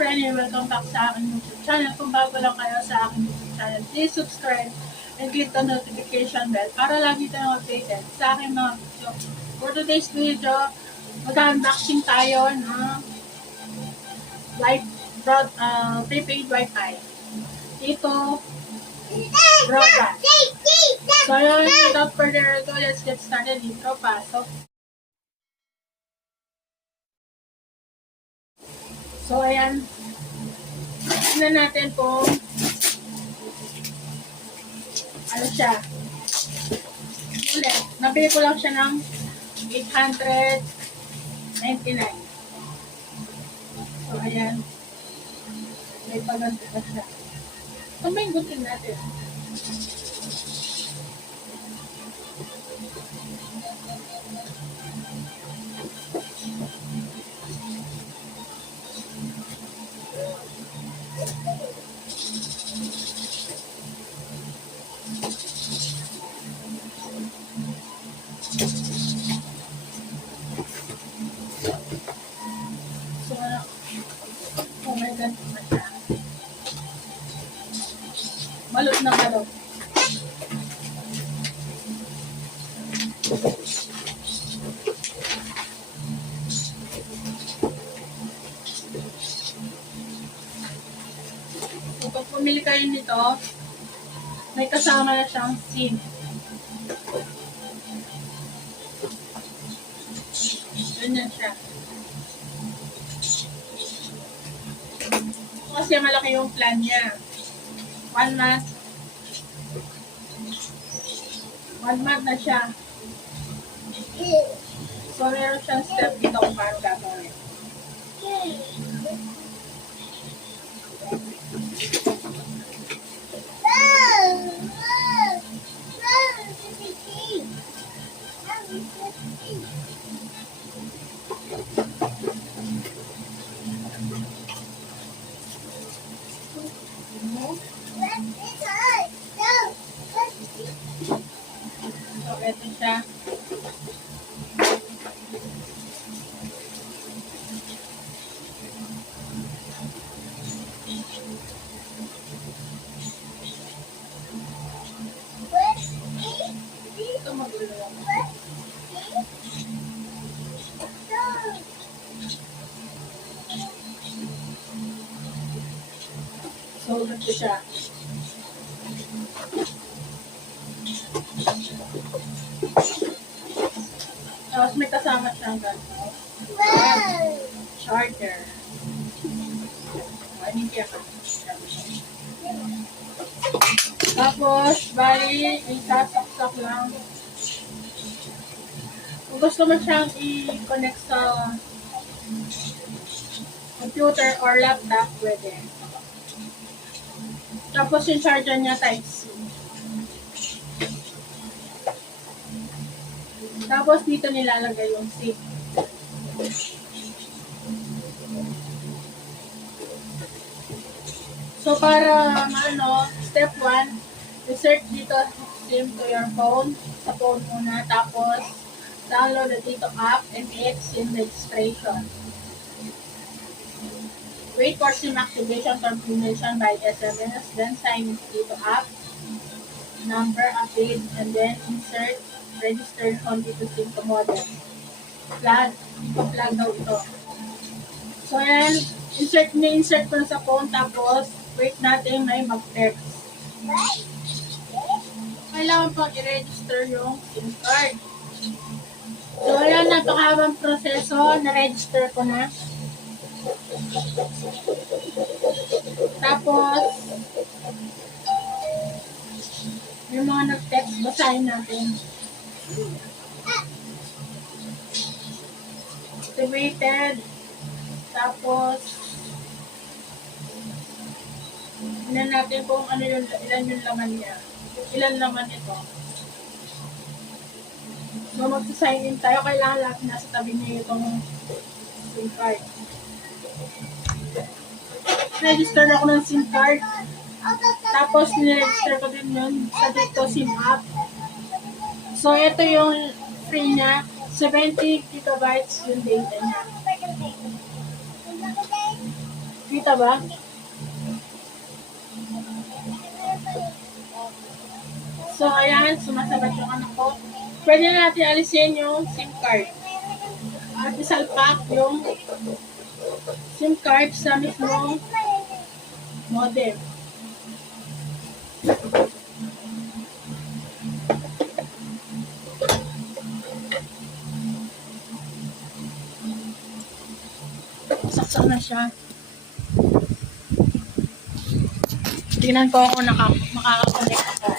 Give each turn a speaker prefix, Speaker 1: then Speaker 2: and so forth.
Speaker 1: friend and welcome back sa aking YouTube channel. Kung bago lang kayo sa aking YouTube channel, please subscribe and click the notification bell para lagi tayong updated sa aking mga video. For today's video, mag-unboxing tayo ng Wi broad, uh, prepaid Wi-Fi. Ito, broadband. So without further ado, let's get started. Intro, pasok. So, ayan. Tignan natin kung ano siya. Ulit. Nabili ko lang siya ng 899. So, ayan. May paganto na siya. Ba yung gutin natin? Balot na balot. So, pag pumili kayo nito, may kasama na siyang SIM. Ganyan siya. Kasi malaki yung plan niya. One month. One month na siya. So, meron siyang step dito kung paano gagawin. Ito siya. Ito magulo. So, ito siya. Tapos may kasama siyang ganito. Charger. Ay, hindi ako. Tapos, bali, isasaksak lang. Kung gusto mo siyang i-connect sa computer or laptop, pwede. Tapos yung charger niya Type-C. Tapos dito nilalagay yung SIM. So para ano, step 1, insert dito SIM to your phone, sa phone muna, tapos download the dito app and hit SIM registration. Wait for SIM activation confirmation by SMS, then sign dito app, number, update, and then insert registered SIM to modem. Plug, plug daw ito. So yan, insert na insert ko sa phone tapos wait natin may mag-text. Kailangan pang i-register yung SIM card. So ayan, napakahabang proseso. Na-register ko na. Tapos, yung mga nag-text, basahin natin. Activated. Tapos, ilan natin kung ano yung, ilan yung laman niya. Ilan laman ito. So, magsa-sign in tayo. Kailangan lahat nasa tabi niya itong SIM card. Register ako ng SIM card. Tapos, niregister ko din yun sa dito SIM app. So, ito yung free niya. 70 gigabytes yung data niya. Kita ba? So, ayan, sumasabat yung anak ko. Pwede na natin alisin yung SIM card. At isalpak yung SIM card sa mismong modem. Saksak na siya. Tingnan ko kung naka, makakakonect ako.